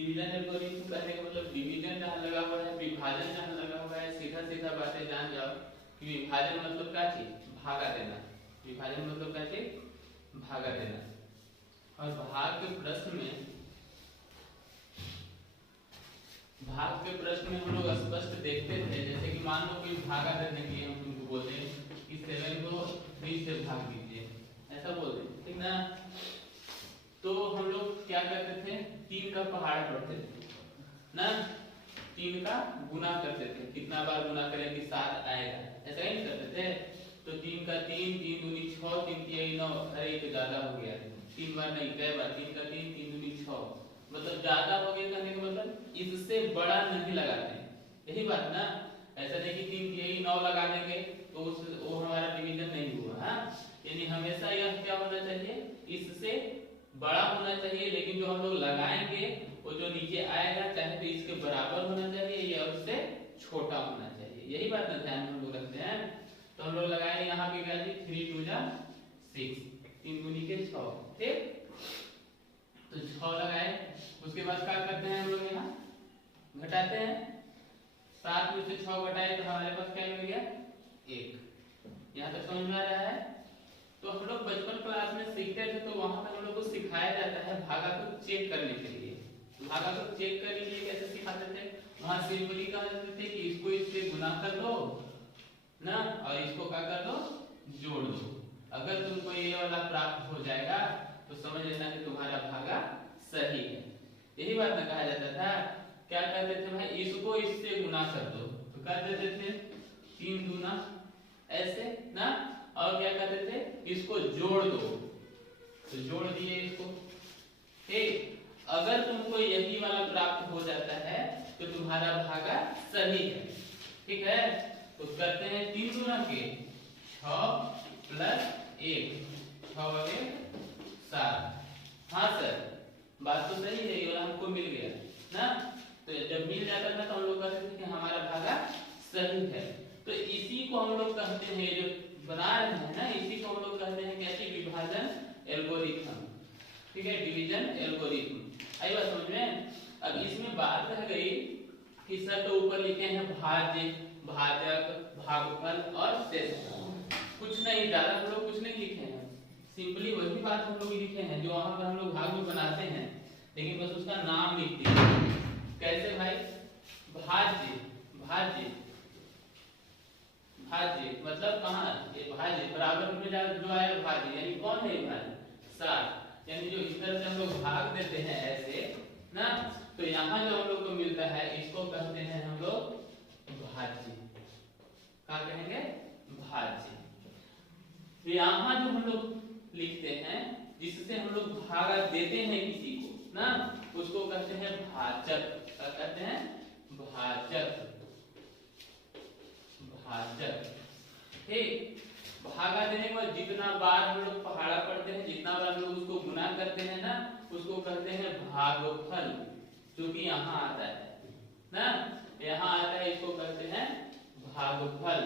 Division algorithm कहने का मतलब डिवीजन जहाँ लगा हुआ है, विभाजन जहाँ लगा हुआ है, सीधा सीधा बातें जान जाओ कि विभाजन मतलब क्या चीज, भागा देना। विभाजन मतलब क्या चीज, भागा देना। और भाग के प्रश्न में हम लोग स्पष्ट देखते थे, जैसे कि मान लो कोई भागा करने के लिए हम तुमको बोलते हैं कि 7 को 3 से भाग दीजिए, ऐसा बोलते हैं, ठीक ना। तो हम लोग क्या करते थे, 3 का पहाड़ पढ़ते थे ना, 3 का गुना करते थे, कितना बार गुना करें कि 7 आएगा, ऐसा ही करते थे। तो 3 का 3, 3 दूनी 6, 3 तिहाई 9, अरे तो ज्यादा हो गया, 3 बार नहीं, कई बार, 3 का 3, 3 दूनी 6, मतलब ज्यादा हो गया कहने का मतलब इससे बड़ा नहीं लगाते, यही बात ना। ऐसा नहीं कि 3 तिहाई 9 लगा देंगे तो वो हमारा डिवीजन नहीं हुआ, हाँ। यानी हमेशा यह क्या होना चाहिए, इससे बड़ा होना चाहिए, लेकिन जो हम लोग लगाएंगे वो जो नीचे आएगा चाहे तो इसके बराबर होना चाहिए या उससे छोटा होना चाहिए, यही बात ना ध्यान में हम लोग रखते हैं। तो हम लोग लगाए यहाँ पे क्या जी, 3 2 जा 6, 3 दूनी के 6, ठीक। तो 6 लगाए, उसके बाद क्या करते हैं हम लोग, यहाँ घटाते हैं, 7 में से 6 घटाए तो हमारे पास क्या मिल गया, 1। यहाँ तक समझ में आ रहा है। तो हम लोग बचपन क्लास में सीखते थे, तो वहां पर हम लोग को सिखाया जाता है भागा को चेक करने के लिए। भागा को चेक करने के लिए कैसे सिखाते थे, वहां सिंपली कहा जाते थे कि इसको इससे गुना कर दो ना, और इसको क्या कर दो, जोड़ दो। अगर तुमको ये वाला प्राप्त हो जाएगा तो समझ लेना कि तुम्हारा भागा सही है, यही बात ना कहा जाता था। क्या कहते थे भाई, इसको इससे गुना कर दो, तो क्या देते थे, 3 दूना ऐसे ना, और क्या कहते थे, इसको जोड़ दो, तो जोड़ दिए इसको, ठीक। अगर तुमको यही वाला प्राप्त हो जाता है तो तुम्हारा भागा सही है, ठीक है। तो करते हैं 3 गुना के 6 प्लस 1, 6 बटे 7। हाँ सर, बात तो सही है, ये वाला हमको मिल गया ना। तो जब मिल जाता था तो हम लोग कहते थे कि हमारा भागा सही है। तो इसी को हम लोग कहते हैं, जो बना रहे हैं ना, इसी को हम लोग कहते हैं कैसी, विभाजन एल्गोरिथम, ठीक है, डिवीजन एल्गोरिथम। आई बात समझ में। अब इसमें बात रह गई कि सर तो ऊपर लिखे हैं भाज्य, भाजक, भागफल और शेष, कुछ नहीं, ज्यादा हम लोग कुछ नहीं लिखे हैं, सिंपली वही बात हम लोग लिखे हैं जो वहां पर हम लोग भाग में बनाते हैं, लेकिन बस उसका नाम लिखते हैं। कैसे भाई, भाज्य, भाज्य, भाज्य मतलब कहाँ, ये भाज्य बराबर में जो आया भाज्य, यानी कौन है ये भाज्य, 7। यानी जो इस तरह से हम लोग भाग देते हैं ऐसे ना, तो यहाँ जो हम लोग को मिलता है इसको कहते हैं हम लोग भाज्य, क्या कहेंगे, भाज्य। तो यहाँ जो हम लोग लिखते हैं जिससे हम लोग भागा देते हैं किसी को ना, उसको कहते हैं भाजक, क्या कहते हैं, भाजक, भाजक, ठीक। भागा देने के बाद जितना बार हम लोग पहाड़ा पढ़ते हैं, जितना बार हम लोग उसको गुना करते हैं ना, उसको कहते हैं भागफल, जो कि यहाँ आता है ना, यहाँ आता है, इसको कहते हैं भागफल,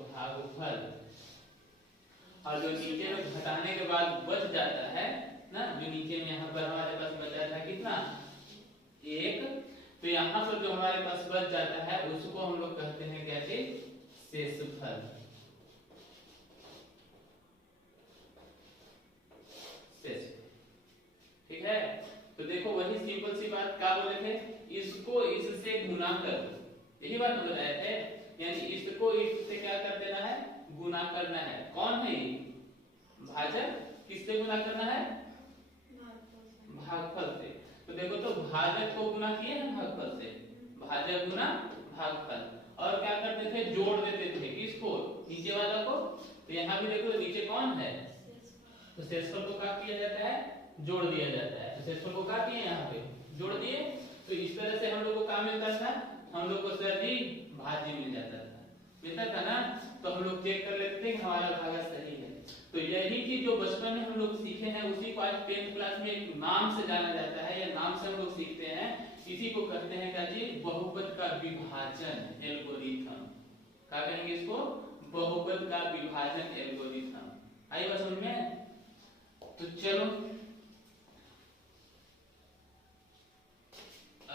भागफल। और जो नीचे में घटाने के बाद बच जाता है ना, जो नीचे में यहाँ पर हमारे पास बचा था कितना, 1, तो यहाँ पर जो हमारे पास बच जाता है उसको हम लोग कहते हैं कैसे, शेषफल, शेष, ठीक है। तो देखो वही सिंपल सी बात क्या बोले थे, इसको इससे गुना कर दो, यही बात बोल रहे थे, यानी इसको इससे क्या कर देना है, गुना करना है। कौन है, भाजक, किससे गुना करना है, भागफल से। तो देखो, तो भाजक को गुना किए हैं भागफल से, भाजक गुना भागफल, और क्या करते थे, जोड़ देते थे, किसको, नीचे वाला को। तो यहाँ भी देखो नीचे कौन है, तो शेषफल को क्या किया जाता है, जोड़ दिया जाता है। तो शेषफल को क्या किए, यहाँ पे जोड़ दिए। तो इस तरह से हम लोग को क्या मिलता था, हम लोग को सर जी भाज्य मिल जाता था ना। तो हम लोग चेक कर लेते थे कि हमारा भागा सही है। तो यही चीज जो बचपन में हम लोग सीखे हैं उसी को आज 10th क्लास में एक नाम से जाना जाता है, या नाम से हम लोग सीखते हैं, इसी को कहते हैं क्या जी, बहुपद का विभाजन एल्गोरिथम। क्या कहेंगे इसको, बहुपद का विभाजन एल्गोरिथम। आई बात समझ में। तो चलो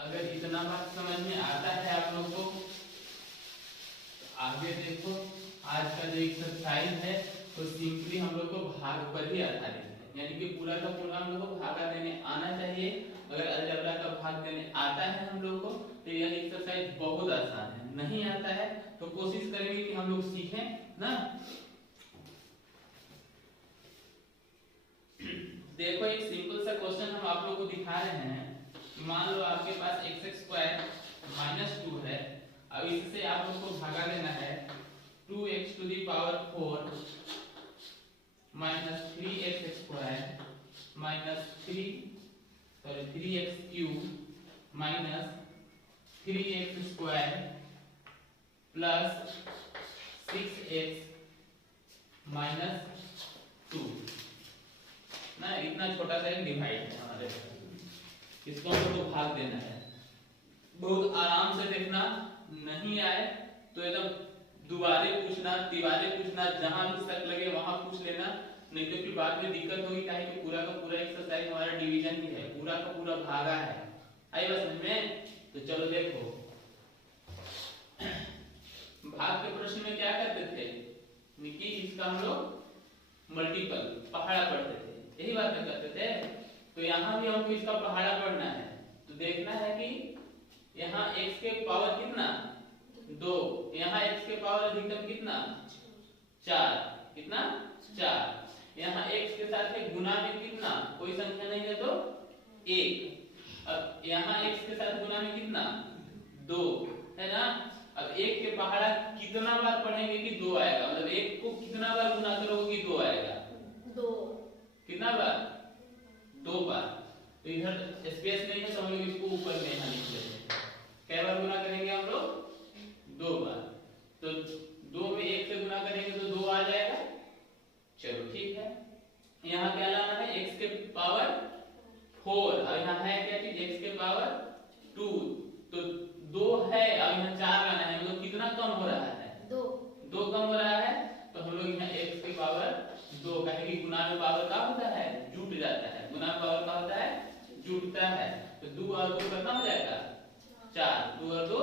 अगर इतना बात समझ में आता है आप लोग को, आगे देखो आज का जो एक्सरसाइज है तो सिंपली हम लोग को भाग पर ही आधारित है, यानी कि पूरा का पूरा हम लोग को भागा देने आना चाहिए। अगर अलजेब्रा का भाग देने आता है हम लोग को तो यह एक्सरसाइज बहुत आसान है, नहीं आता है तो कोशिश करेंगे कि हम लोग सीखें ना। देखो एक सिंपल सा क्वेश्चन हम आप लोग को दिखा रहे हैं। मान लो आपके पास x² - 2 है, अब इससे आप लोग को भागा देना है 2x⁴ - 3x² - 3x³ - 3x² plus 6x - 2 ना। इतना छोटा सा एक डिवाइड है हमारे, इसको हम लोग को भाग देना है। बहुत आराम से देखना, नहीं आए तो एकदम दोबारे पूछना, तिबारे पूछना, जहां भी शक लगे वहां पूछ लेना, नहीं तो फिर बाद में दिक्कत होगी। काहे कि पूरा का पूरा एक्सरसाइज हमारा डिवीजन ही है, पूरा का पूरा भागा है। आई बात समझ में? तो चलो देखो भाग के प्रश्न में क्या करते थे कि इसका हम लोग मल्टीपल पहाड़ा पढ़ते थे, यही बात में करते थे। तो यहाँ भी हमको इसका पहाड़ा पढ़ना है, तो देखना है कि यहाँ x के पावर कितना 2, यहाँ x के पावर अधिकतम कितना 4, कितना 4, यहाँ x के साथ में गुना में कितना, कोई संख्या नहीं है तो 1। अब यहाँ x के साथ गुना में कितना 2 है ना। अब 1 के पहाड़ा कितना बार पढ़ेंगे कि 2 आएगा, मतलब 1 को कितना बार गुना करोगे कि 2 आएगा 2। कितना बार 2 बार। तो इधर स्पेस नहीं है तो हम लोग इसको ऊपर में यहाँ लिख लेते हैं। कै बार गुना करेंगे हम लोग 2 बार। तो 2 में 1 से गुना करेंगे तो 2 आ जाएगा। चलो ठीक है, यहाँ क्या लाना है x के पावर 4, और यहाँ है क्या चीज x के पावर 2, तो 2 है और यहाँ 4 लाना है, मतलब कितना कम हो रहा है 2 कम हो रहा है। तो हम लोग यहाँ x के पावर 2, कहे कि गुना में पावर क्या होता है जुट जाता है, गुना में पावर क्या होता है जुटता है। तो 2 और 2 कितना हो जाएगा 4, 2 और 2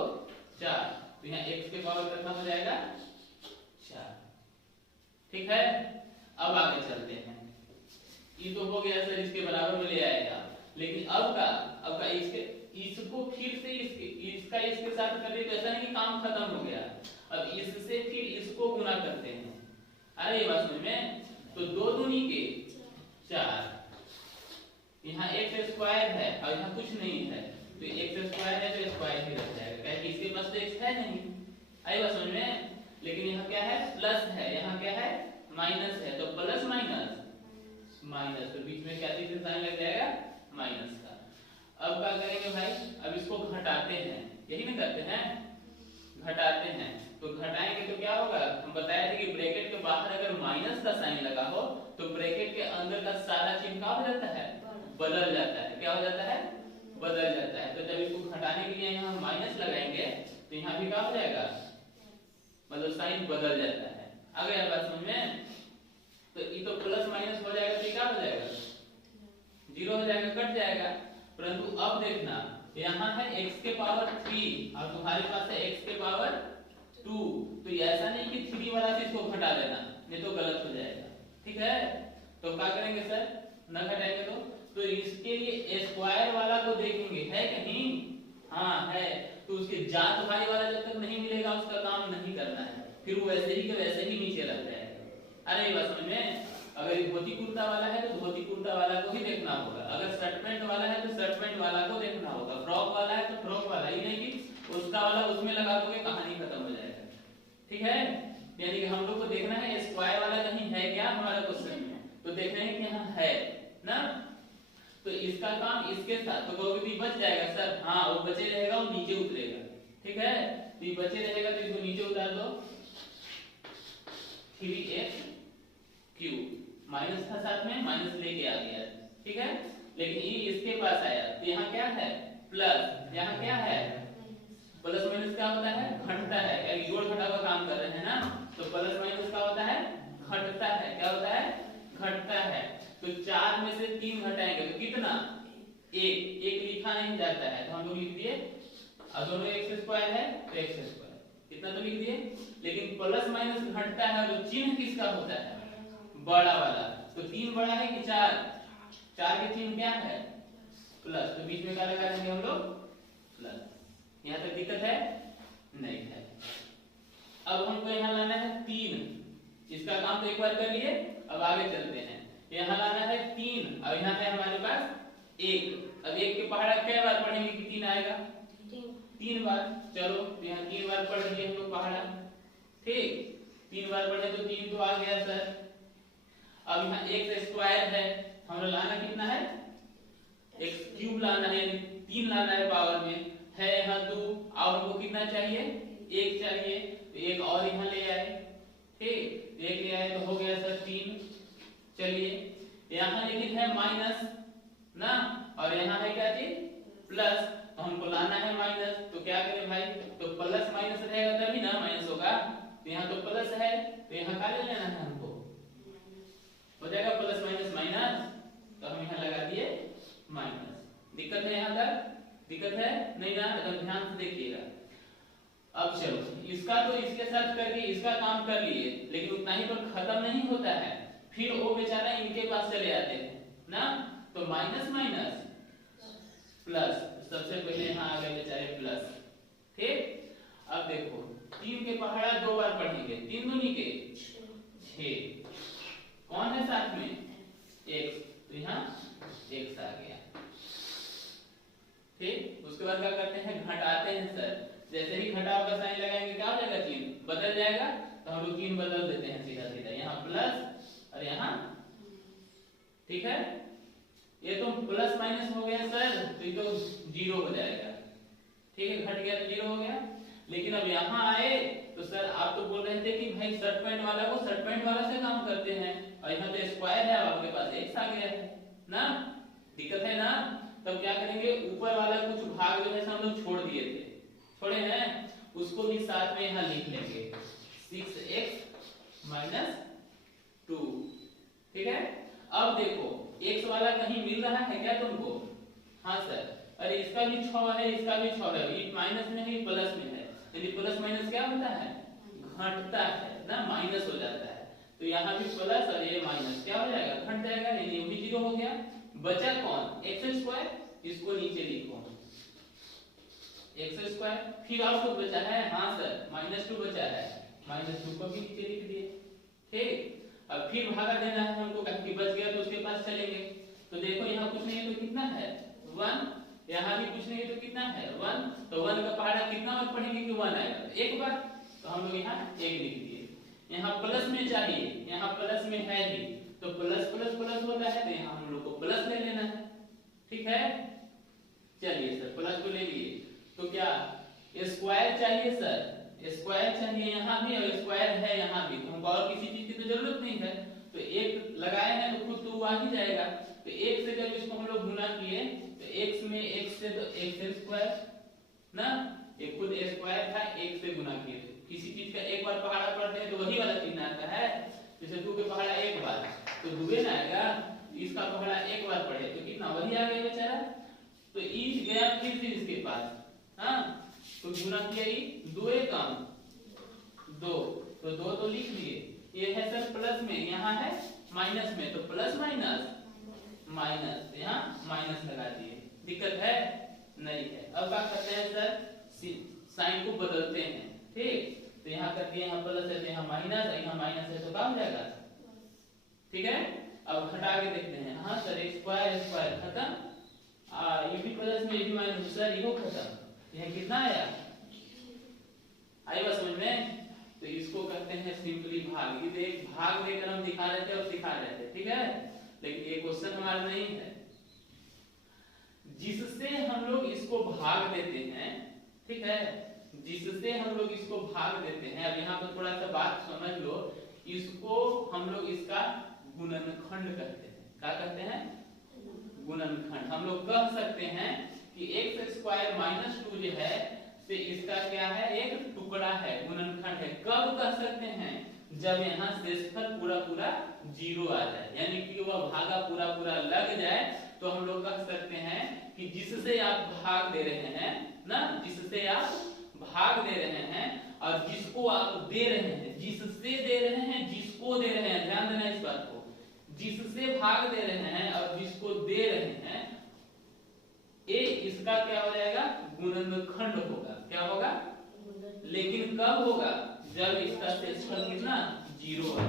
4, तो यहाँ x के पावर कितना हो जाएगा 4। ठीक है, अब आगे चलते हैं। ये तो हो गया सर, इसके बराबर में ले आएगा, लेकिन अब का इसको फिर से इसके साथ करते तो ऐसा नहीं कि काम खत्म हो गया, अब इससे फिर इसको गुना करते हैं। अरे ये बात समझ में? तो 2 दूनी के 4, यहाँ x² है और यहाँ कुछ नहीं है, तो x² है तो स्क्वायर ही रह जाएगा, क्योंकि इसके पास तो x है नहीं। आई बात समझ में? लेकिन यहाँ क्या है प्लस है, यहाँ क्या है माइनस है, तो प्लस माइनस माइनस, तो बीच में क्या चीज का साइन लग जाएगा माइनस का। अब क्या करेंगे भाई, अब इसको घटाते हैं, यही ना करते हैं, घटाते हैं। तो घटाएंगे तो क्या होगा, हम बताया था कि ब्रैकेट के बाहर अगर माइनस का साइन लगा हो तो ब्रैकेट के अंदर का सारा चिन्ह क्या हो जाता है बदल जाता है। क्या हो जाता है बदल जाता है। तो जब इसको घटाने के लिए यहाँ माइनस लगाएंगे तो यहाँ भी क्या हो जाएगा, मतलब साइन बदल जाता है। आ गया बात समझ में? तो ये तो प्लस माइनस हो जाएगा तो क्या हो जाएगा 0 हो जाएगा, कट जाएगा। परंतु अब देखना यहाँ है x के पावर 3 और तुम्हारे पास है x के पावर 2, तो ऐसा नहीं कि 3 वाला चीज को घटा देना, नहीं तो गलत हो जाएगा। ठीक है, तो क्या करेंगे सर, न घटाएंगे तो इसके लिए स्क्वायर वाला को देखेंगे है कहीं, हाँ है, तो उसके जात भाई वाला जब तक नहीं मिलेगा उसका काम नहीं करना है, फिर वो वैसे ही के वैसे ही नीचे लग जाएगा। अरे बात समझ में? अगर धोती कुर्ता वाला है तो धोती कुर्ता वाला को ही देखना होगा, अगर शर्ट पैंट वाला है तो शर्ट पैंट वाला को देखना होगा, फ्रॉक वाला है तो फ्रॉक वाला, ही नहीं कि उसका वाला उसमें लगा दोगे कहानी खत्म हो जाएगा। ठीक है, यानी कि हम लोग को देखना है स्क्वायर वाला कहीं है क्या हमारा क्वेश्चन में, तो देखना है कि यहाँ है ना। तो इसका काम इसके साथ, तो कहोगे भी बच जाएगा सर, हाँ वो बचे रहेगा, वो नीचे उतरेगा। ठीक है, तो ये बचे रहेगा तो इसको नीचे उतार दो, 3x³ माइनस था साथ में, माइनस लेके आ गया। ठीक है, लेकिन ये इसके पास आया तो यहाँ क्या है प्लस, यहाँ क्या है प्लस माइनस क्या होता है घटता है, यानी जोड़ घटाव का काम कर रहे हैं ना, तो प्लस माइनस क्या होता है घटता है। क्या होता है घटता है। तो 4 में से 3 घटाएंगे तो कितना 1 लिखा नहीं जाता है, तो हम लोग लिख दिया ये, और दोनों एक्स स्क्वायर है तो एक्स स्क्वायर, इतना तो लिख दिए। लेकिन प्लस माइनस घटता है और चिन्ह किसका होता है? बड़ा वाला। तो 3 बड़ा है कि 4? 4 के चिन्ह क्या है? प्लस, तो बीच में क्या लगा देंगे हम लोग? प्लस। यहाँ तक दिक्कत है? नहीं है। अब हमको यहाँ लाना है 3, इसका काम तो एक बार कर लिए, अब आगे चलते हैं। यहाँ लाना है 3 और यहाँ है हमारे पास 1। अब 1 के पहाड़ा क्या बार पढ़ेंगे कि 3 आएगा? 3 बार। चलो यहाँ 3 बार पढ़ लिए हम लोग पहाड़ा, ठीक। 3 बार पढ़े तो 3 तो आ गया सर। अब यहाँ एक्स स्क्वायर है, हमें लाना कितना है? एक्स क्यूब लाना है, 3 लाना है पावर में, है यहाँ 2, और हमको कितना चाहिए? 1 चाहिए, तो 1 और यहाँ ले आए, ठीक। 1 ले आए तो हो गया सर 3। चलिए यहाँ लेकिन है माइनस ना, और यहाँ है क्या चीज? प्लस, तो हमको लाना है माइनस, तो क्या करें भाई? तो प्लस माइनस रहेगा तभी ना माइनस होगा, तो यहाँ तो प्लस है, तो यहाँ क्या ले लेना है हमको? हो जाएगा प्लस माइनस माइनस, तो हम यहाँ लगा दिए माइनस। दिक्कत है यहाँ तक? दिक्कत है नहीं ना? एकदम ध्यान से देखिएगा। अब चलो इसका तो इसके साथ करके इसका काम कर लिए, लेकिन उतना ही पर खत्म नहीं होता है, फिर वो बेचारा इनके पास चले आते हैं ना, तो माइनस माइनस प्लस, सबसे पहले यहाँ आ गए बेचारे प्लस, ठीक। अब देखो 3 के पहाड़ा 2 बार पढ़ेंगे, 3 दूनी के 6, कौन है साथ में? x, तो यहाँ x आ गया, ठीक। उसके बाद क्या करते हैं? घटाते हैं सर। जैसे ही घटाव का साइन लगाएंगे क्या हो जाएगा? चिन्ह बदल जाएगा, तो हम लोग चिन्ह बदल देते हैं सीधा सीधा, यहाँ प्लस और यहाँ, ठीक है। ये तो प्लस माइनस हो गया सर, तो ये तो 0 हो जाएगा, ठीक है। घट गया तो 0 हो गया। लेकिन अब यहाँ आए तो सर आप तो बोल रहे थे कि भाई शर्ट पैंट वाला को शर्ट पैंट वाला से काम करते हैं, और यहाँ तो स्क्वायर है, आपके पास x आ गया है ना, दिक्कत है ना। तब क्या करेंगे? ऊपर वाला कुछ भाग जो है हम लोग छोड़ दिए थे, छोड़े हैं, उसको भी साथ में यहाँ लिख लेंगे, 6x माइनस 2, ठीक है। अब देखो x वाला कहीं मिल रहा है क्या तुमको? हाँ सर, अरे इसका भी 6 है, इसका भी 6 है, ये माइनस में है, प्लस में है, यदि प्लस माइनस क्या होता है? घटता है ना, माइनस हो जाता है। तो यहाँ भी प्लस और ये माइनस क्या हो जाएगा? घट जाएगा, यानी ये भी 0 हो गया। बचा कौन? एक्स स्क्वायर, इसको नीचे लिखो एक्स स्क्वायर। फिर और कुछ बचा है? हाँ सर, -2 बचा है, -2 को भी नीचे लिख दिए, ठीक। अब फिर भागा देना है हमको, कहीं बच गया तो उसके पास चलेंगे। तो देखो यहाँ कुछ नहीं है तो कितना है? 1, यहाँ भी कुछ नहीं है तो कितना है? 1, तो 1 का पहाड़ा कितना बार पढ़ेंगे कि 1 आएगा? तो एक बार, तो हम लोग यहाँ 1 लिख दिए। यहाँ प्लस में चाहिए, यहाँ प्लस में है ही, तो प्लस प्लस प्लस होता है, तो यहाँ हम लोग को प्लस ले लेना है, ठीक है। चलिए सर प्लस को ले लिए, तो क्या स्क्वायर चाहिए सर? स्क्वायर चाहिए यहाँ भी और स्क्वायर है यहाँ भी, तो हमको और किसी चीज की तो जरूरत नहीं है। तो 1 लगाए हैं तो खुद तो आ ही जाएगा। तो 1 से जब इसको हम लोग गुना किए तो x में x से तो x स्क्वायर ना, ये खुद स्क्वायर था, 1 से गुना किए। किसी चीज का एक बार पहाड़ा पढ़ते हैं तो वही वाला चिन्ह आता है। जैसे 2 के पहाड़ा एक बार तो 2 ना आएगा, इसका पहाड़ा एक बार पढ़े तो कितना? वही आ गया बेचारा। तो ई गया फिर से इसके पास, हाँ, तो गुना किया ई, 2 कम 2, तो 2 तो लिख दिए। ये है सर प्लस में, यहाँ है माइनस में, तो प्लस माइनस माइनस, यहाँ माइनस लगा दिए। दिक्कत है? नहीं है। अब क्या करते हैं सर? साइन को बदलते हैं, ठीक। तो यहाँ कर दिए, यहाँ प्लस है तो यहाँ माइनस, यहाँ माइनस है तो क्या हो जाएगा? ठीक है। अब घटा के देखते हैं। हाँ सर, स्क्वायर स्क्वायर खत्म, ये भी प्लस में, ये भी माइनस, सर ये खत्म। यहाँ कितना आया? आई बात समझ में? तो इसको करते हैं सिंपली भाग। ये देख, भाग देकर हम दिखा रहे थे और सिखा रहे थे, ठीक है। लेकिन ये क्वेश्चन हमारा नहीं है। जिससे हम लोग इसको भाग देते हैं, ठीक है, जिससे हम लोग इसको भाग देते हैं। अब यहाँ पर थोड़ा सा बात समझ लो, इसको हम लोग इसका गुणनखंड कहते हैं। क्या कहते हैं? गुणनखंड। हम लोग कह सकते हैं कि x स्क्वायर माइनस 2 जो है से इसका क्या है? एक टुकड़ा है, गुणनखंड है। कब कह सकते हैं? जब यहाँ शेषफल पूरा पूरा 0 आ जाए, यानी कि वह भागा पूरा पूरा लग जाए, तो हम लोग कह सकते हैं कि जिससे आप भाग दे रहे हैं ना, जिससे आप भाग दे रहे हैं और जिसको आप दे रहे हैं, जिससे दे रहे हैं, जिसको दे रहे हैं, ध्यान देना इस बात को, जिससे भाग दे रहे हैं और जिसको दे रहे हैं, ये इसका क्या हो जाएगा, गुणनखंड होगा। क्या होगा, लेकिन कब होगा, जब इसका शेषफल कितना, 0 है।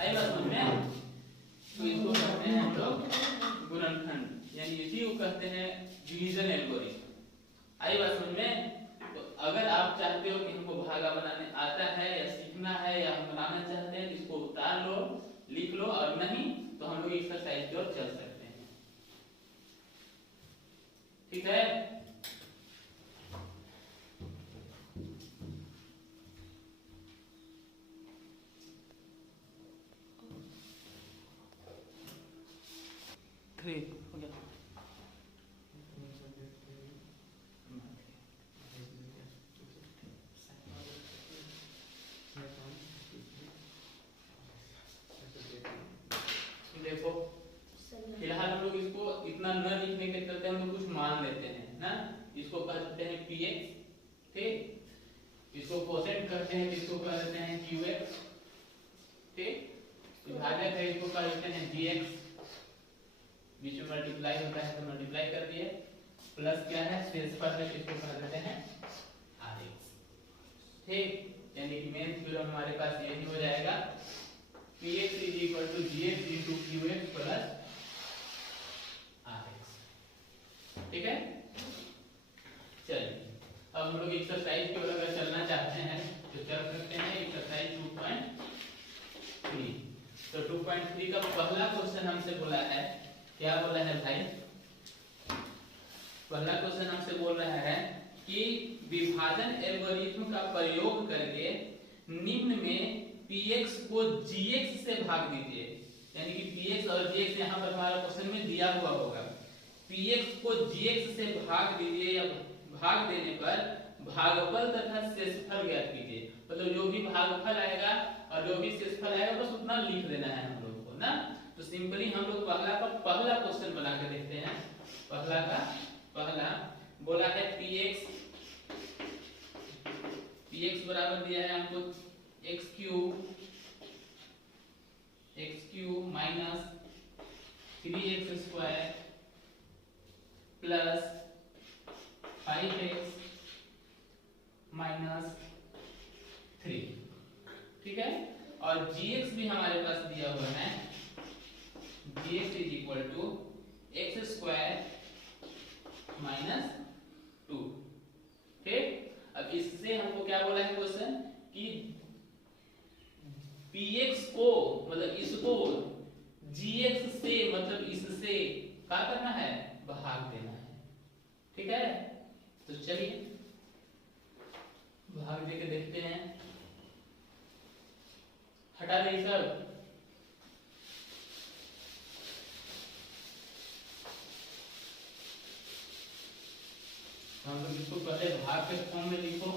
आई बात समझ में? तो इसको कहते हैं हम लोग गुणनखंड, यानी इसी को कहते हैं डिवीजन एल्गोरिथम। आई बात समझ में? तो अगर आप चाहते हो कि हमको भागा बनाने आता है या सीखना है या हम बनाना चाहते हैं, तो इसको उतार लो, लिख लो, और नहीं तो हम लोग एक्सरसाइज की ओर चल सकते हैं। ठीक है? हो गया। देखो फिलहाल हम लोग इसको इतना न लिखने के चलते हम लोग कुछ मान लेते हैं ना, इसको कहते हैं px, ठीक, इसको कोसेंट करते हैं, इसको कह देते हैं qx, ठीक, विभाजक है इसको कह देते हैं gx, बीच में मल्टीप्लाई होता है तो मल्टीप्लाई कर दिए, प्लस क्या है, शेषफल है, इसको कह देते हैं rx, ठीक, यानी कि मेन थ्योरम हमारे पास यही हो जाएगा, px is equal to gx into qx plus rx। ठीक है, चलिए अब हम लोग एक्सरसाइज की ओर अगर चलना चाहते हैं तो चल सकते हैं। एक्सरसाइज 2.3, तो 2.3 का पहला क्वेश्चन हमसे बोला है, क्या बोला है भाई, पहला क्वेश्चन हमसे बोल रहा है कि विभाजन एल्गोरिथम का प्रयोग करके निम्न में px को gx से भाग दीजिए, यानी कि px और gx यहाँ पर हमारा क्वेश्चन में दिया हुआ होगा, px को gx से भाग दीजिए या भाग देने पर भागफल तथा शेषफल ज्ञात कीजिए। मतलब जो भी भागफल आएगा और जो भी शेषफल आएगा बस उतना लिख देना है हम लोग को ना। तो सिंपली हम लोग पहला क्वेश्चन बना के देखते हैं। पहला बोला है px बराबर दिया है हमको x cube minus 3x square plus 5x minus 3, ठीक है, और gx भी हमारे पास दिया हुआ है, gx is equal to x square minus 2, ठीक। अब इससे हमको क्या बोला है क्वेश्चन कि px को मतलब इसको gx से मतलब इससे क्या करना है, भाग देना है, ठीक है। तो चलिए भाग देके देखते हैं, हटा दें सब, हम लोग इसको पहले भाग के फॉर्म में लिखो,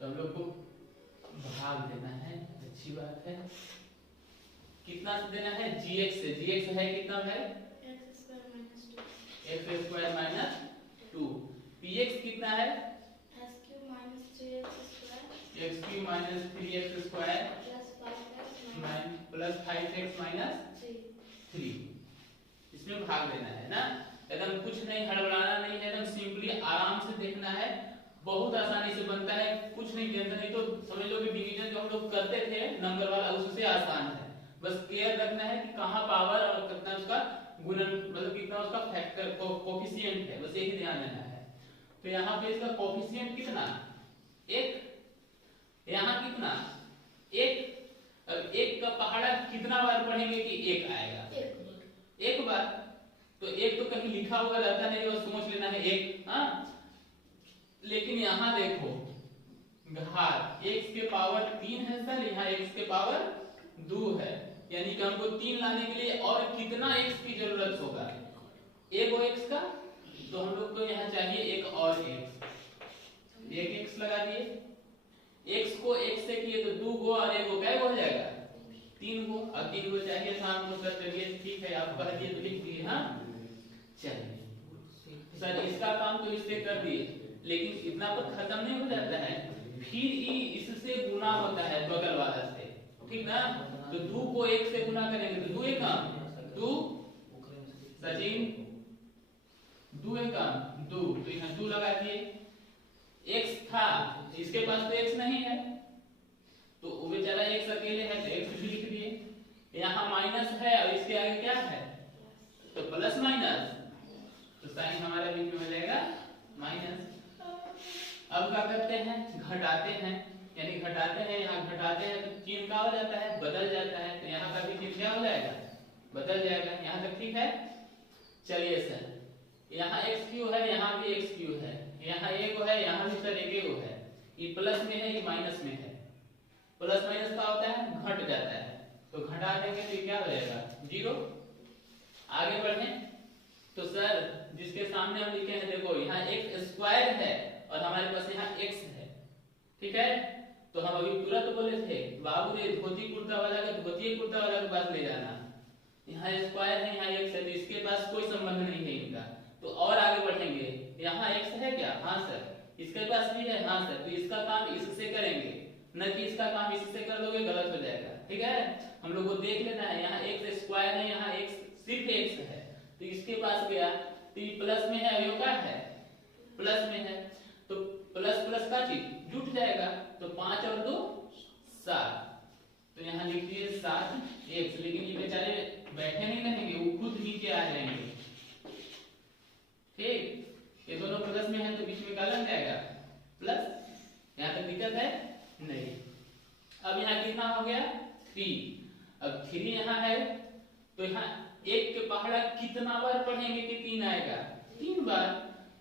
तो हम लोग को भाग देना है, अच्छी बात है। कितना से देना है, gx से, gx है कितना है, x स्क्वायर माइनस 2, px कितना है, x cube minus 3x square plus 5x minus 3, इसमें भाग देना है ना। एकदम कुछ नहीं, हड़बड़ाना नहीं है, एकदम सिंपली आराम से देखना है, बहुत आसानी से बनता है, कुछ नहीं टेंशन। नहीं तो समझ लो कि डिवीजन जो हम लोग करते थे नंबर वाला उससे आसान है, बस केयर रखना है कि कहाँ पावर और कितना उसका गुणन मतलब कितना उसका फैक्टर कोफिशिएंट है, बस यही ध्यान देना है। तो यहाँ पे इसका कोफिशिएंट कितना, 1, यहाँ कितना 1, अब 1 का पहाड़ा कितना बार पढ़ेंगे कि 1 आएगा, एक बार, तो 1 तो कहीं लिखा हुआ रहता नहीं, बस सोच लेना है 1, हाँ। लेकिन यहाँ देखो घात x के पावर 3 है सर, यहाँ x के पावर 2 है, यानी कि हमको 3 लाने के लिए और कितना x की जरूरत होगा, एक x का, तो हम लोग को यहाँ चाहिए एक और x, एक x लगा दिए, x को x से किए तो 2 गो और 1 गो क्या हो जाएगा, 3 गो, और 3 गो चाहिए था हमको सर, चलिए ठीक है आप कह दिए तो लिख दिए, हाँ। चलिए सर इसका काम तो इससे कर दिए, लेकिन इतना पर खत्म नहीं हो जाता है, फिर ही इससे गुना होता है बगल वाला से, ठीक ना। तो 2 को 1 से गुना करेंगे तो 2 एक काम 2 सचिन 2 एक काम 2, तो यहाँ 2 लगा दिए। x था, इसके पास तो x नहीं है, तो वो बेचारा x अकेले है तो x भी लिख दिए। यहाँ माइनस है और इसके आगे क्या है तो प्लस माइनस, तो साइन हमारा बीच में हो जाएगा माइनस। अब क्या करते हैं घटाते हैं, यानी घटाते हैं, यहाँ घटाते हैं तो चिन्ह क्या हो जाता है बदल जाता है, तो यहाँ का भी चिन्ह क्या हो जाएगा बदल जाएगा। यहाँ तक ठीक है। चलिए सर यहाँ x क्यू है, यहाँ भी x क्यू है, यहाँ एक है, यहाँ भी सर एक है, ये प्लस में है ये माइनस में है, प्लस माइनस का होता है घट जाता है, तो घटा देंगे तो क्या हो जाएगा 0। आगे बढ़े तो सर जिसके सामने हम लिखे हैं देखो यहाँ x स्क्वायर है और हमारे पास यहाँ x है, ठीक है। तो हम अभी तुरंत बोले थे बाबू रे धोती कुर्ता वाला का धोती कुर्ता वाला के पास ले जाना, यहाँ स्क्वायर है यहाँ x है, तो इसके पास कोई संबंध नहीं है इनका। तो और आगे बढ़ेंगे, यहाँ x है क्या, हाँ सर, इसके पास भी है, हाँ सर, तो इसका काम इससे करेंगे, न कि इसका काम इससे कर दोगे गलत हो जाएगा, ठीक है। हम लोग को देख लेना है यहाँ x स्क्वायर है, यहाँ x सिर्फ x है, तो इसके पास गया तो ये प्लस में है, ये क्या है प्लस में है, तो प्लस प्लस का चीज जुट जाएगा, तो 5 और 2 7, तो यहाँ लिख दिए 7x। लेकिन ये बेचारे बैठे नहीं रहेंगे, वो खुद नीचे आ जाएंगे, ठीक। ये दोनों प्लस में है तो बीच में क्या लग जाएगा प्लस, यहाँ तक दिक्कत है नहीं। अब यहाँ कितना हो गया 3, अब 3 यहाँ है तो यहाँ एक के पहाड़ा कितना बार पढ़ेंगे कि 3 आएगा 3 बार,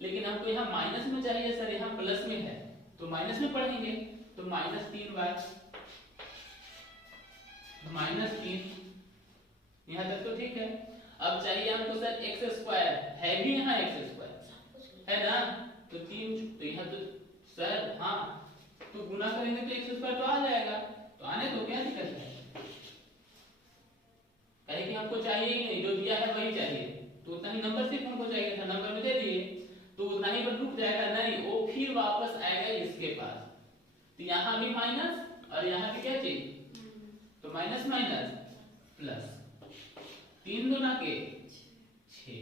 लेकिन हमको यहाँ माइनस में चाहिए सर, यहाँ प्लस में है तो माइनस में पढ़ेंगे, तो -3 बार -3, यहाँ तक तो ठीक है। अब चाहिए हमको सर x स्क्वायर, है भी यहाँ x स्क्वायर है ना, तो 3, तो यहाँ तो सर हाँ तो गुना करेंगे तो x स्क्वायर तो आ जाएगा, तो आने तो क्या दिक्कत है, कहे कि हमको चाहिए ही नहीं, जो दिया है वही चाहिए, तो उतना ही नंबर सिर्फ हमको चाहिए था, नंबर में दे दिए तो उतना ही पर रुक जाएगा, नहीं वो फिर वापस आएगा इसके पास, तो यहाँ भी माइनस और यहाँ भी क्या चीज तो माइनस माइनस प्लस, 3 दूना के 6,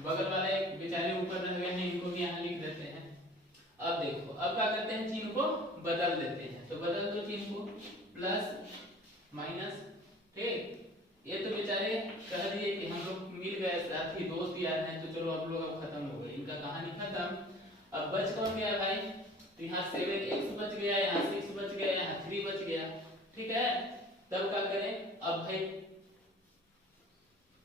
बगल वाला एक बेचारे ऊपर रह गए हैं, इनको भी यहाँ लिख देते हैं। अब देखो अब क्या करते हैं चिन्ह को बदल देते हैं, तो बदल दो चिन्ह को प्लस माइनस, ठीक। ये तो बेचारे कह दिए कि हम लोग मिल गए साथी दोस्त यार हैं, तो चलो अब लोग अब खत्म हो गए, इनका कहानी खत्म। अब बच कौन गया भाई, तो यहाँ 7x बच गया, यहाँ 6 बच गया, यहाँ 3 बच गया, ठीक है। तब क्या करें, अब भाई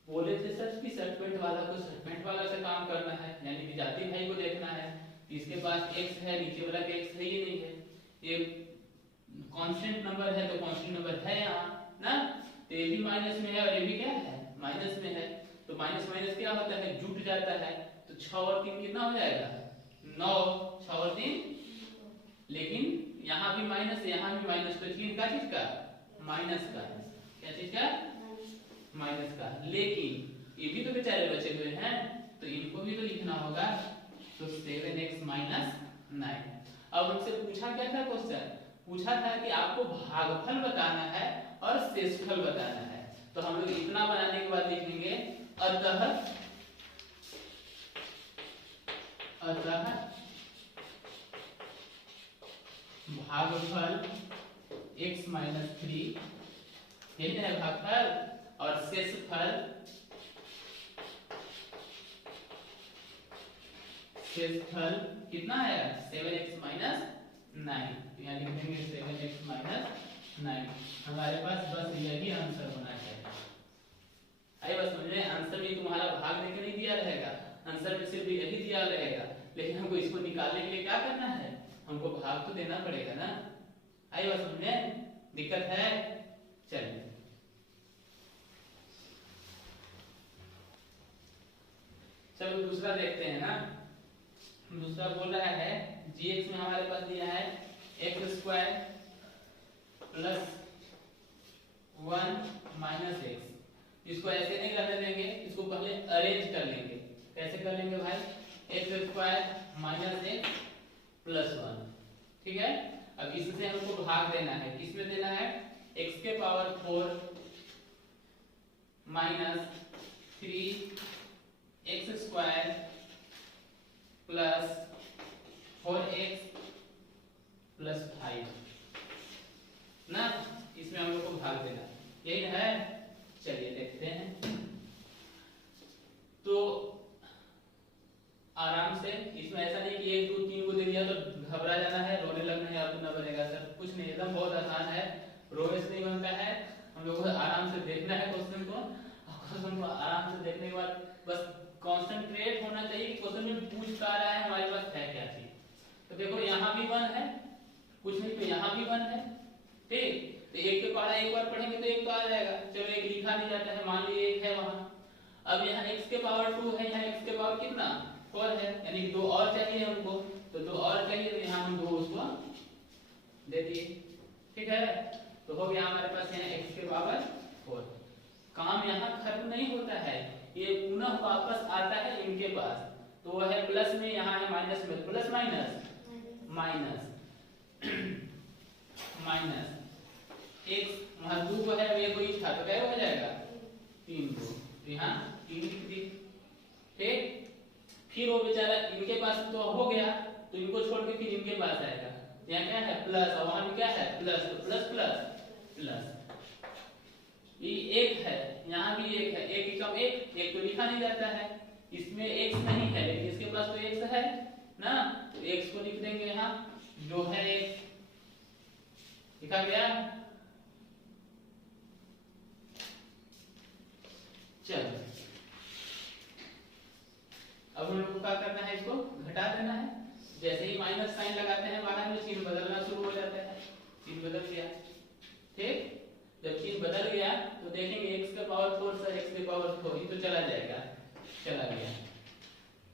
बोले थे सर कि सेटमेंट वाला को सेटमेंट वाला से काम करना है, यानी कि जाति भाई को देखना है, इसके पास x है, नीचे वाला के x है ही नहीं है, ये कांस्टेंट नंबर है तो कांस्टेंट नंबर है यहाँ ना, तो ये भी माइनस में है और ये भी क्या है माइनस में है, तो माइनस माइनस क्या होता है जुट जाता है, तो 6 और 3 कितना हो जाएगा 9, 6 और 3, लेकिन यहाँ भी माइनस यहाँ भी माइनस, तो चिन्ह का चीज का माइनस का, क्या चीज का माइनस का, लेकिन ये भी तो बेचारे बचे हुए हैं तो इनको भी तो लिखना होगा, तो 7x - 9। अब हमसे पूछा क्या था क्वेश्चन, पूछा था कि आपको भागफल बताना है और शेषफल बताना है, तो हम लोग इतना बनाने के बाद लिखेंगे अतः भागफल x - 3, यही है भागफल, और शेषफल कितना है 7x - 9, यहाँ लिख देंगे 7x - 9। हमारे पास बस यही आंसर होना चाहिए। आइए बस समझ रहे, आंसर में तुम्हारा भाग देके नहीं दिया रहेगा, आंसर में सिर्फ यही दिया रहेगा, लेकिन हमको इसको निकालने के लिए क्या करना है, हमको भाग तो देना पड़ेगा ना। आइए बस समझ रहे, दिक्कत है। चलिए चलो दूसरा देखते हैं ना। दूसरा बोल रहा है gx में हमारे पास दिया है x² + 1 - x, इसको ऐसे नहीं रहने देंगे, इसको पहले अरेंज कर लेंगे। कैसे कर लेंगे भाई? X square minus x plus 1, ठीक है। अब इससे हमको भाग देना है, किसमें देना है? x के power 4 minus 3x square plus 4x plus 5 ना, इसमें हम लोग को भाग देना, यही है। चलिए देखते हैं। तो आराम से, इसमें ऐसा नहीं कि 1 2 3 को दे दिया तो घबरा जाना है, रोने लगना है, अब ना बनेगा सर, कुछ नहीं, एकदम बहुत आसान है, रोने से नहीं बनता है। हम लोग को आराम से देखना है क्वेश्चन को, और क्वेश्चन को आराम से देखने के बाद बस कंसंट्रेट होना चाहिए कि क्वेश्चन में पूछ का रहा है, हमारे पास है क्या चीज। तो देखो यहाँ भी 1 है, कुछ नहीं तो यहाँ भी 1 है, ठीक। तो एक के पढ़ा एक बार पढ़ेंगे तो एक तो आ जाएगा, चलो एक लिखा नहीं जाता है, मान लीजिए एक है वहां। अब यहाँ x के पावर 2 है, यहाँ x के पावर कितना 4 है, यानी 2 और चाहिए हमको, तो 2 और चाहिए, तो यहाँ हम 2 उसको दे दिए, ठीक है। तो हो गया हमारे पास यहाँ x के पावर 4। काम यहाँ खत्म नहीं होता है, ये पुनः वापस आता है इनके पास, तो वो है प्लस में, यहाँ है माइनस में, plus minus minus minus x वहां 2 को है, ये कोई था तो क्या हो जाएगा 3 को, तो यहाँ 3 लिख दी, ठीक। फिर वो बेचारा इनके पास तो हो गया, तो इनको छोड़ के फिर इनके पास आएगा, यहाँ क्या है प्लस, और वहां भी क्या है प्लस, तो प्लस प्लस प्लस, ये 1 है, यहाँ भी 1 है, 1 कम 1 तो लिखा नहीं जाता है, इसमें x नहीं है लेकिन इसके पास तो x है ना, तो x को लिख देंगे यहाँ, जो है x लिखा गया। चलो अब हम लोग को क्या करना है, इसको घटा देना है। जैसे ही माइनस साइन लगाते हैं बाहर में चिन्ह बदलना शुरू हो जाता है, चिन्ह बदल गया, ठीक। जब चिन्ह बदल गया तो देखेंगे x का पावर 4 सर x के पावर 4 ये तो चला जाएगा, चला गया,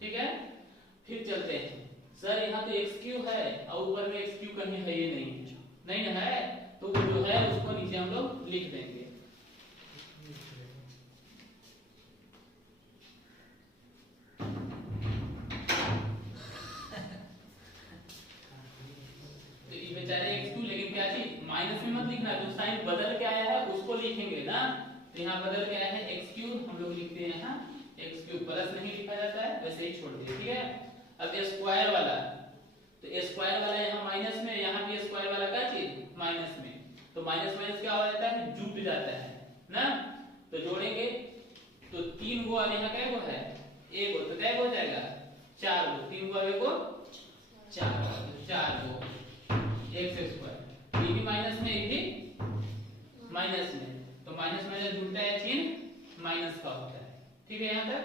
ठीक है। फिर चलते हैं, सर यहाँ तो x क्यू है और ऊपर में x क्यू कहीं है, ये नहीं है, तो जो है उसको नीचे हम लोग लिख देंगे। बेचारे x2, लेकिन क्या चीज माइनस में मत लिखना, जो साइन बदल के आया है उसको लिखेंगे ना, तो यहाँ बदल के आया है x3, हम लोग लिखते हैं यहाँ x3, प्लस नहीं लिखा जाता है, वैसे ही छोड़ दिए, ठीक है। अब स्क्वायर वाला, तो स्क्वायर वाला यहाँ माइनस में, यहाँ भी स्क्वायर वाला क्या चीज माइनस में, तो माइनस माइनस क्या हो जाता है जुट जाता है ना, तो जोड़ेंगे तो 3 गो, और यहाँ क्या गो है 1 गो, तो क्या हो जाएगा 4 गो, 3 गो 1 गो 4 गो x स्क्वायर, ये भी माइनस में, ये भी माइनस में, तो माइनस माइनस जुड़ता है, चिन्ह माइनस का होता है, ठीक है। यहाँ तक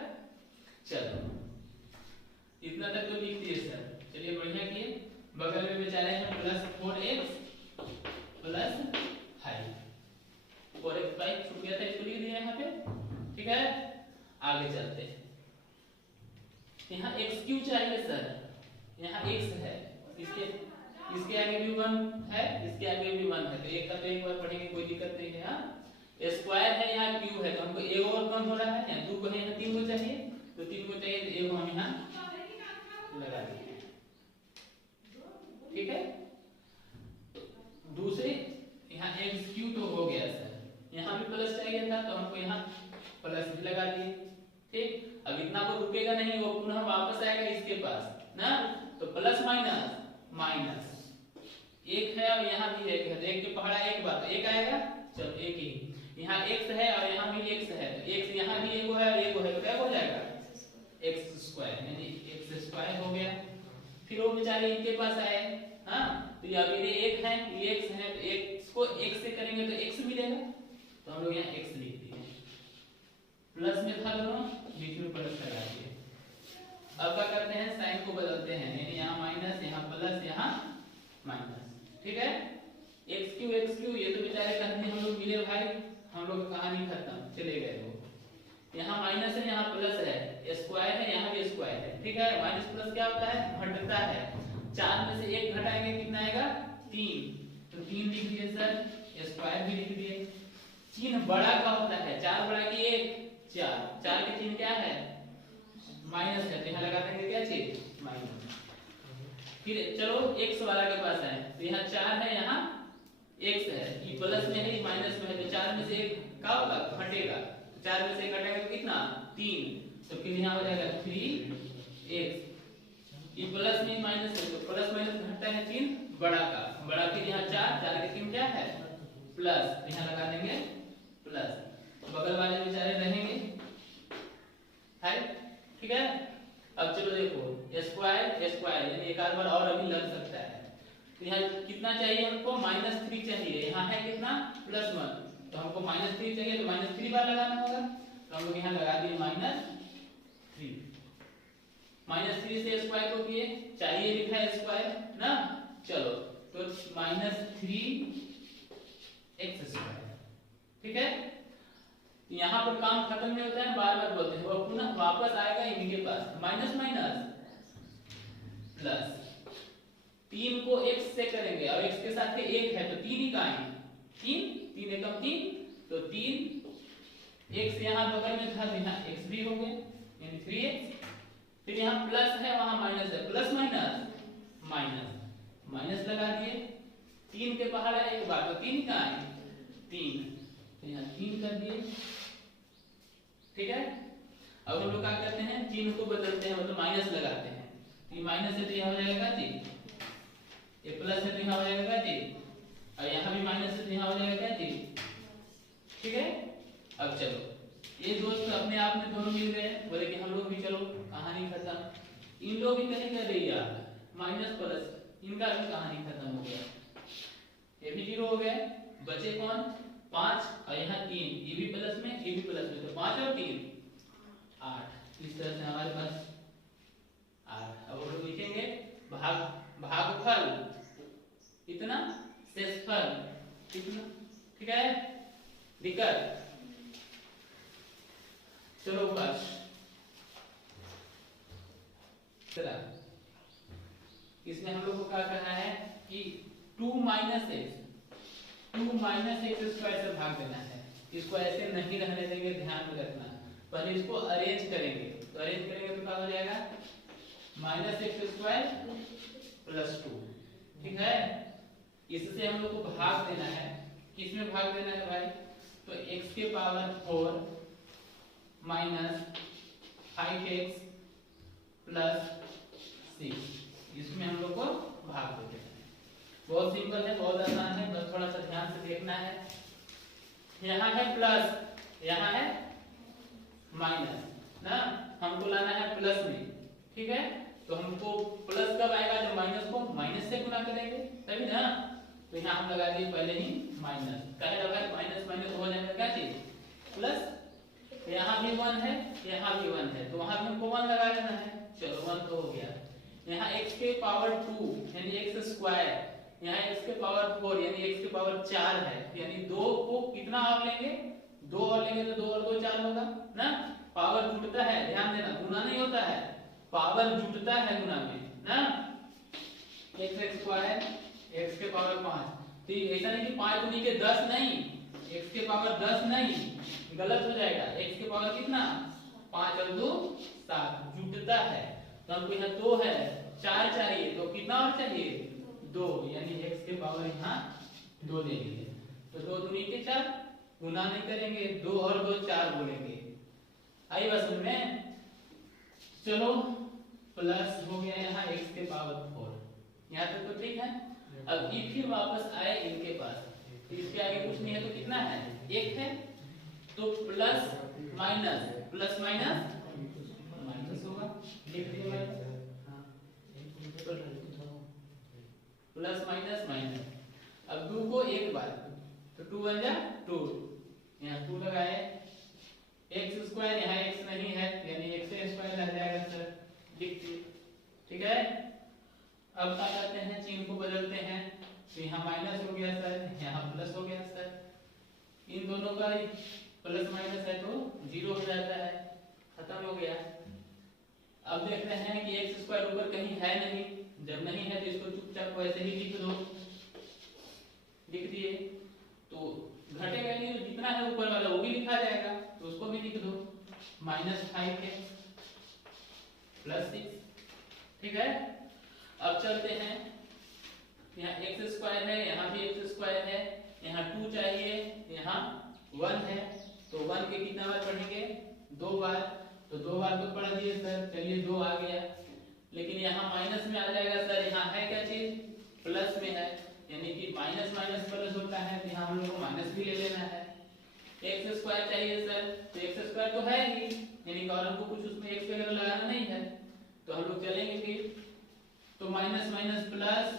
चलो, इतना तक तो लिख दिए सर, चलिए बढ़िया किए। बगल में बेचारे हैं प्लस 4x प्लस 5, 4x 5 छूट गया था, इसको लिख दिया यहाँ पे, ठीक है। आगे चलते हैं, यहाँ x क्यू चाहिए सर, यहाँ x है, इसके आगे भी 1 है, इसके आगे भी 1 है, तो एक का तो एक बार पढ़ेंगे, कोई दिक्कत नहीं है। यहाँ स्क्वायर है, यहाँ क्यू है, तो हमको एक और कम हो रहा है, यहाँ 2 को है, यहाँ 3 को चाहिए, तो 3 को चाहिए, तो एक हम यहाँ लगा देंगे, ठीक है। दूसरे यहाँ एक्स क्यू तो हो गया सर, यहाँ भी प्लस चाहिए था, तो हमको यहाँ प्लस भी लगा दिए, ठीक। अब इतना को रुकेगा नहीं, वो पुनः वापस आएगा इसके पास ना, तो प्लस माइनस माइनस 1 है, और यहाँ भी 1 है, तो 1 के पहाड़ा एक बार तो 1 आएगा, चलो 1 ही, यहाँ x है और यहाँ भी x है, तो x यहाँ भी 1 है और 1 है, तो क्या हो जाएगा x स्क्वायर, यानी x स्क्वायर हो गया। फिर वो बेचारे इनके पास आए, हाँ, तो ये मेरे 1 है, ये x है, तो x को x से करेंगे तो x मिलेगा, तो हम लोग यहाँ x लिख दिए, प्लस में था दोनों, बीच में प्लस लगा दिए। अब क्या करते हैं, साइन को बदलते हैं, यानी यहाँ माइनस, यहाँ प्लस, यहाँ माइनस, ठीक है। x क्यू ये तो बेचारे कहते हम लोग मिले भाई, हम लोग कहानी खत्म, चले गए वो। यहाँ माइनस है, यहाँ प्लस है, स्क्वायर है, यहाँ भी स्क्वायर है, ठीक है। माइनस प्लस क्या होता है घटता है, 4 में से 1 घटाएंगे कितना आएगा 3, तो 3 लिख दिए सर, स्क्वायर भी लिख दिए, चिन्ह बड़ा का होता है, 4 बड़ा की 1 4, 4 के चिन्ह क्या है माइनस है, तो यहाँ लगा देंगे क्या चीज माइनस। फिर चलो x वाला के पास है, तो यहाँ 4 है, यहाँ x है, ये प्लस में है ये माइनस में है, तो 4 में से 1 क्या होगा घटेगा, 4 में से 1 घटेगा तो कितना 3, तो फिर यहाँ हो जाएगा 3x, ये प्लस में माइनस है, तो प्लस माइनस घटता है चिन्ह बड़ा का, बड़ा फिर यहाँ 4 के चिन्ह क्या है प्लस, यहाँ लगा देंगे प्लस, बगल वाले बेचारे रहेंगे है, ठीक है। अब चलो देखो स्क्वायर यानी एक आध बार और अभी लग सकता है, तो यहाँ कितना चाहिए हमको -3 चाहिए, यहाँ है कितना +1, तो हमको -3 चाहिए, तो -3 बार लगाना होगा, तो हम लोग यहाँ लगा दिए -3, -3 से स्क्वायर को किए, चाहिए लिखा है स्क्वायर ना, चलो तो -3x², ठीक है। यहाँ पर काम खत्म नहीं होता है, बार बार बोलते हैं, वो पुनः वापस आएगा इनके पास, माइनस माइनस प्लस, 3 को x से करेंगे और x के साथ 1 है, तो 3 ही कहाँ है 3 एकम 3, तो 3 x यहाँ बगल में था, यहाँ x भी हो गया यानी 3x, फिर यहाँ प्लस है वहां माइनस है, प्लस माइनस माइनस माइनस लगा दिए, 3 के बाहर है एक बार, तो 3 कहाँ है 3, तो यहाँ 3 कर दिए, ठीक है। अब हम लोग क्या करते हैं चिन्ह को बदलते हैं, मतलब माइनस लगाते हैं, तो ये माइनस है तो यहाँ हो जाएगा जी, ये प्लस है तो यहाँ हो जाएगा जी, और यहाँ भी माइनस है तो यहाँ हो जाएगा जी, ठीक है। अब चलो ये दोस्त अपने आप में दोनों मिल गए, बोले कि हम लोग भी चलो कहानी खत्म, इन लोग भी कहीं कर रही है माइनस प्लस, इनका भी कहानी खत्म हो गया, ये भी 0 हो गया, बचे कौन 5 और यहाँ 3, ये भी प्लस में ये भी प्लस में, तो 5 और 3 8, इस तरह से हमारे पास 8। अब हम लोग लिखेंगे भागफल इतना, शेषफल इतना, ठीक है दिक्कत। चलो बस चला, इसमें हम लोग को क्या करना है कि 2 x से भाग देना है, इसको ऐसे नहीं रहने देंगे, ध्यान में रखना, पहले इसको अरेंज करेंगे, तो अरेंज करेंगे तो क्या हो जाएगा -x² +2, ठीक है। इससे हम लोग को भाग देना है, किसमें भाग देना है भाई, तो x के पावर 4 -5x +6, इसमें हम लोग को भाग देते हैं, बहुत सिंपल है, बहुत आसान है, बस थोड़ा सा ध्यान से देखना है। यहाँ है प्लस, यहाँ है माइनस ना, हमको लाना है प्लस में, ठीक है। तो हमको प्लस कब आएगा जब माइनस को माइनस से गुना करेंगे, तभी ना, तो यहाँ हम लगा दिए पहले ही माइनस, कहे लगा माइनस माइनस हो जाएगा क्या चीज प्लस, यहाँ भी 1 है यहाँ भी 1 है, तो वहां भी हमको 1 लगा लेना है, चलो 1 तो हो गया। यहाँ x के पावर 2 यानी x², यहाँ x के पावर 4 यानी x के पावर 4 है, यानी 2 को कितना और लेंगे 2 और लेंगे, तो 2 और 2 4 होगा ना, पावर जुटता है, ध्यान देना गुना नहीं होता है, पावर जुटता है गुना में ना, x² x के पावर 5, तो ऐसा नहीं कि 5 गुनी के 10 नहीं, x के पावर 10 नहीं, गलत हो जाएगा, x के पावर कितना 5 और 2 7, जुटता है, तो हमको यहाँ 2 है 4 चाहिए, तो कितना और चाहिए 2, यानी x के पावर यहाँ 2 ले लेंगे, तो 2 दूनी के 4, गुना नहीं करेंगे, 2 और 2 4 बोलेंगे, आई बस में। चलो प्लस हो गया यहाँ x के पावर 4, यहाँ तक तो ठीक है। अब ये फिर वापस आए इनके पास, तो इसके आगे कुछ नहीं है, तो कितना है 1 है, तो प्लस माइनस माइनस होगा, लिख दिए प्लस माइनस माइनस, अब 2 को एक बार, तो 2 बन जा 2, यहाँ 2 लगाए, x² यहाँ x नहीं है यानी x² रह जाएगा सर, लिख दिए, ठीक है। अब क्या करते हैं चिन्ह को बदलते हैं, तो यहाँ माइनस हो गया सर, यहाँ प्लस हो गया सर, इन दोनों का प्लस माइनस है तो 0 हो जाता है, खत्म हो गया। अब देख रहे हैं कि x² ऊपर कहीं है नहीं, जब नहीं है तो इसको चुपचाप वैसे ही लिख दो, लिख दिए, तो घटेगा नहीं, तो जितना है -5x प्लस 6, ठीक है। अब चलते हैं, यहाँ x स्क्वायर है, यहाँ भी x स्क्वायर है, यहाँ 2 चाहिए, यहाँ 1 है, तो 1 के कितना बार पढ़ेंगे? 2 बार, तो 2 बार तो पढ़ दिए सर, चलिए 2 आ गया। लेकिन यहाँ माइनस में आ जाएगा सर, यहाँ है क्या चीज? प्लस में है, यानी कि माइनस माइनस प्लस होता है, तो यहाँ हम लोग को माइनस भी ले लेना है। एक्स स्क्वायर चाहिए सर, तो एक्स स्क्वायर तो है ही, यानी कि और हमको कुछ उसमें एक्स वगैरह लगाना नहीं है, तो हम लोग चलेंगे फिर। तो माइनस माइनस प्लस,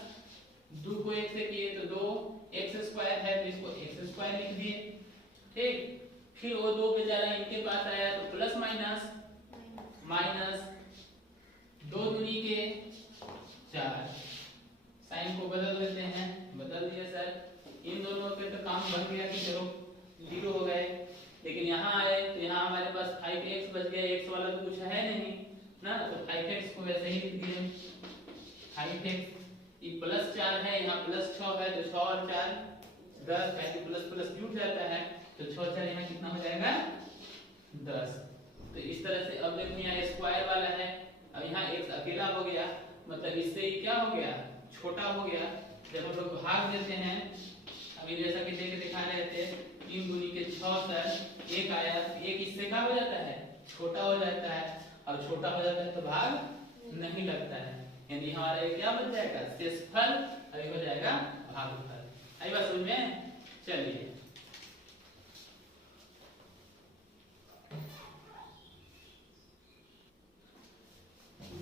2 को 1 से किए तो 2, एक्स स्क्वायर है तो इसको एक्स स्क्वायर लिख दिए, ठीक। फिर वो 2 बेचारा इनके पास आया तो प्लस माइनस माइनस 2 दूनी के 4, साइन को बदल देते हैं, बदल दिए सर। इन दोनों पे तो काम बन गया कि चलो 0 हो गए, लेकिन यहाँ आए तो यहाँ हमारे पास 5x बच गया, x वाला तो कुछ है नहीं ना, तो 5x को वैसे ही लिख दिए 5x। ये प्लस 4 है, यहाँ प्लस 6 है, तो 6 और 4 10 है, कि प्लस प्लस जुड़ जाता है, तो 6 4 यहाँ कितना हो जाएगा? 10। तो इस तरह से अब देखो यहाँ स्क्वायर वाला है, अब यहाँ x अकेला हो गया, मतलब इससे ही क्या हो गया? छोटा हो गया। जब हम लोग भाग देते हैं, अभी जैसा कि देख दिखा रहे थे, 3 दूनी के 6 सर, 1 आया, 1 इससे क्या हो जाता है? छोटा हो जाता है, और छोटा हो जाता है तो भाग नहीं लगता है, यानी हमारा ये क्या बन जाएगा? शेषफल, अभी हो जाएगा भागफल। आई बात समझ में? चलिए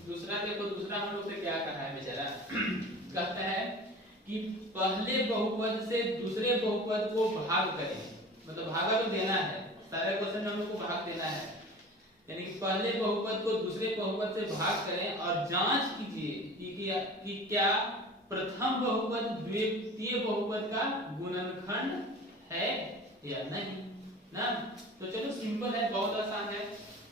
दूसरा देखो, दूसरा हम लोग से क्या कहा है बेचारा? कहता है कि पहले बहुपद से दूसरे बहुपद को भाग करें, मतलब भागा तो देना है, सारे क्वेश्चन में हम लोग को भाग देना है, यानी कि पहले बहुपद को दूसरे बहुपद से भाग करें और जांच कीजिए कि क्या प्रथम बहुपद द्वितीय बहुपद का गुणनखंड है या नहीं ना। तो चलो सिंपल है, बहुत आसान है,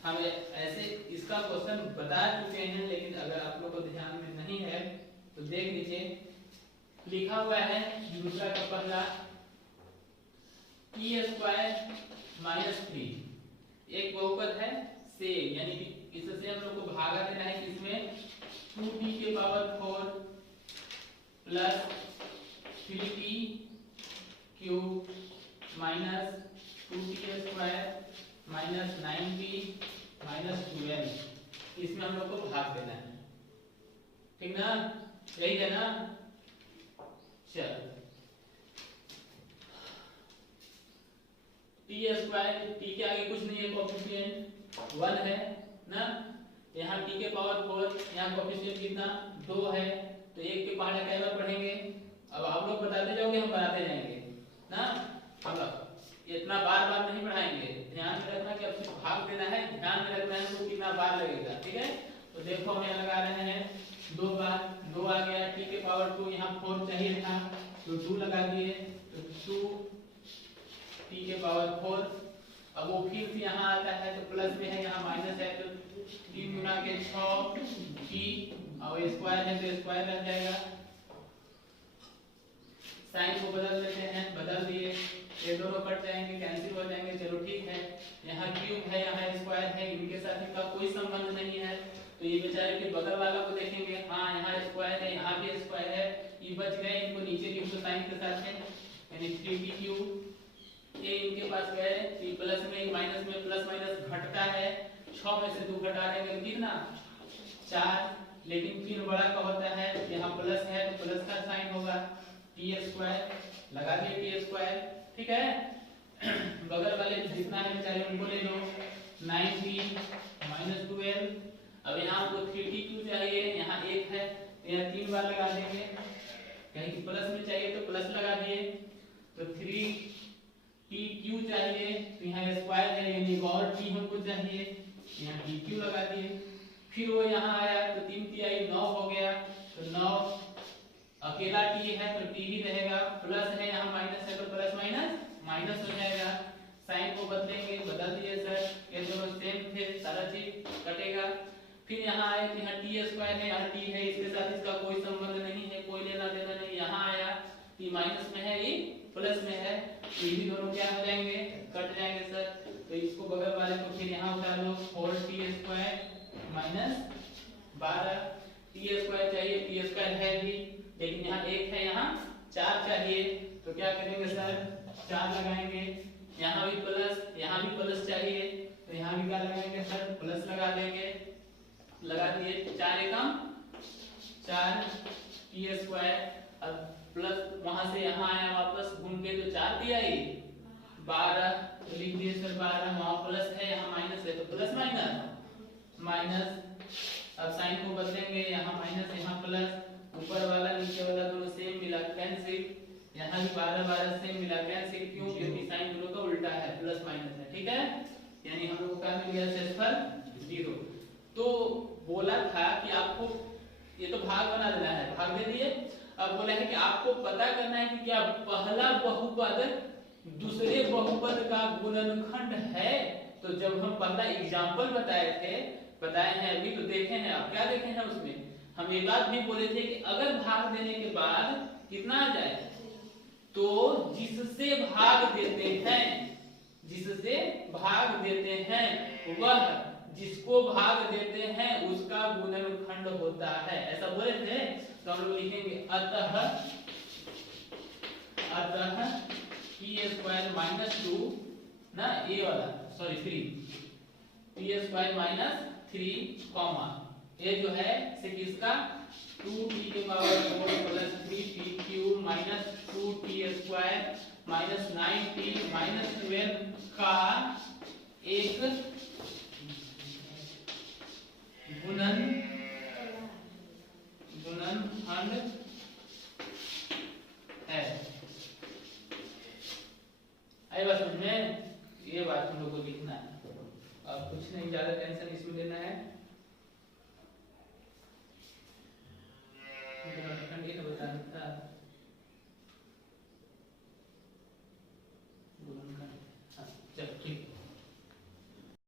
हम ऐसे इसका क्वेश्चन बता चुके हैं, लेकिन अगर आप लोग को ध्यान में नहीं है तो देख लीजिए। लिखा हुआ है दूसरा का पहला t स्क्वायर माइनस 3 एक बहुपद है से, यानी कि इससे हम लोग को भागा देना है कि इसमें 2t के power 4 plus 3t cube minus 2t square minus 9t minus 12, इसमें हम लोग को भाग देना है, ठीक ना? यही है ना? चल टी स्क्वायर, टी के आगे कुछ नहीं है, कोएफिशिएंट 1 है ना, यहाँ टी के पावर 4, यहाँ कोएफिशिएंट कितना? 2 है, तो 1 के पहाड़ा कई बार पढ़ेंगे? अब आप लोग बताते जाओगे, हम बनाते जाएंगे ना, हम लोग इतना बार बार नहीं पढ़ाएंगे, ध्यान में रखना कि अब सिर्फ भाग देना है, ध्यान में रखना है तो कितना बार लगेगा, ठीक है। तो देखो हम यहाँ लगा रहे हैं 2 बार, 2 आ गया, t के पावर 2, यहाँ 4 चाहिए था तो 2 लगा दिए, तो 2 t के पावर 4, अब वो फिर से यहाँ आता है तो प्लस में है, यहाँ माइनस है, तो 3 गुना के 6 t, और स्क्वायर है तो स्क्वायर रह जाएगा, साइन को बदल देते हैं, बदल दिए, ये दोनों कट जाएंगे, कैंसिल हो जाएंगे, चलो ठीक है। यहाँ क्यूब है, यहाँ स्क्वायर है, इनके साथ इनका कोई संबंध नहीं है, तो ये बेचारे के बगल वाला को देखेंगे, हाँ यहाँ स्क्वायर है, यहाँ भी स्क्वायर है, ये बच गए, इनको नीचे लिख दो साइन के साथ है, यानी 3t क्यूब। ये इनके पास गए, ये प्लस में माइनस में प्लस माइनस घटता है, 6 में से 2 घटा देंगे कितना? 4, लेकिन फिर बड़ा का होता है, यहाँ प्लस है तो प्लस का साइन होगा, t स्क्वायर लगा दिए, t स्क्वायर, ठीक है। बगल वाले जितना है बेचारे उनको ले लो, 9t माइनस 12, अब यहाँ आपको 3t क्यों चाहिए, यहाँ 1 है तो यहाँ 3 बार लगा देंगे, कहीं प्लस में चाहिए तो प्लस लगा दिए, तो 3t क्यू चाहिए तो यहाँ स्क्वायर है, यानी और t हमको चाहिए, यहाँ t क्यू लगा दिए, फिर वो यहाँ आया तो 3t आई 9 हो गया, तो 9 अकेला t है तो t ही रहेगा, प्लस है यहाँ माइनस है तो प्लस माइनस माइनस हो जाएगा, साइन को बदलेंगे, बदल दिए सर, ये दोनों सेम थे, सारा चीज कटेगा। फिर यहाँ आए तो यहाँ t स्क्वायर है, यहाँ t है, इसके साथ इसका कोई संबंध नहीं है, कोई लेना देना नहीं, यहाँ आया t माइनस में है, ये प्लस में है, ये भी दोनों क्या हो जाएंगे? कट जाएंगे सर, तो इसको बगल वाले को फिर यहाँ उतार लो, 12 टी स्क्वायर चाहिए, टी स्क्वायर है भी लेकिन यहाँ 1 है, यहाँ 4 चाहिए, तो क्या करेंगे सर 4 लगाएंगे, यहाँ भी प्लस चाहिए तो यहाँ भी क्या लगाएंगे सर प्लस लगा देंगे, लगा दिए 4 एकम 4 टी स्क्वायर, अब प्लस वहां से यहाँ आया वापस घूम के तो 4 दिया ही 12 तो लिख दिए सर 12, वहां प्लस है यहाँ माइनस है तो प्लस माइनस, अब साइन को बदलेंगे, यहाँ माइनस यहाँ प्लस, ऊपर वाला नीचे वाला दोनों सेम मिला कैंसिल, यहाँ भी 12 12 सेम मिला कैंसिल, क्यों क्योंकि साइन दोनों का उल्टा है प्लस माइनस है, ठीक है, यानी हम लोग को क्या मिल गया शेषफल 0। तो बोला था कि आपको ये तो भाग बना देना है, भाग दे दिए, अब बोला है कि आपको पता करना है कि क्या पहला बहुपद दूसरे बहुपद का गुणनखंड है। तो जब हम पहला एग्जांपल बताए हैं अभी तो देखे हैं, आप क्या देखे हैं उसमें हम ये बात भी बोले थे कि अगर भाग देने के बाद कितना आ जाए तो जिससे भाग देते हैं वह जिसको भाग देते हैं उसका गुणनखंड होता है, ऐसा बोले थे। तो हम लोग लिखेंगे अतः पी स्क्वायर माइनस 2 ना ये वाला sorry 3 P square minus 3 comma ये जो है से किसका 2t के power 4 plus 3t cube minus 2t square minus 9t minus 12 का एक गुणनखंड है। आई बात समझ में, ये बात हम लोग को लिखना है, अब कुछ नहीं ज्यादा टेंशन इसमें लेना है। गुणनखंड ये बताना था।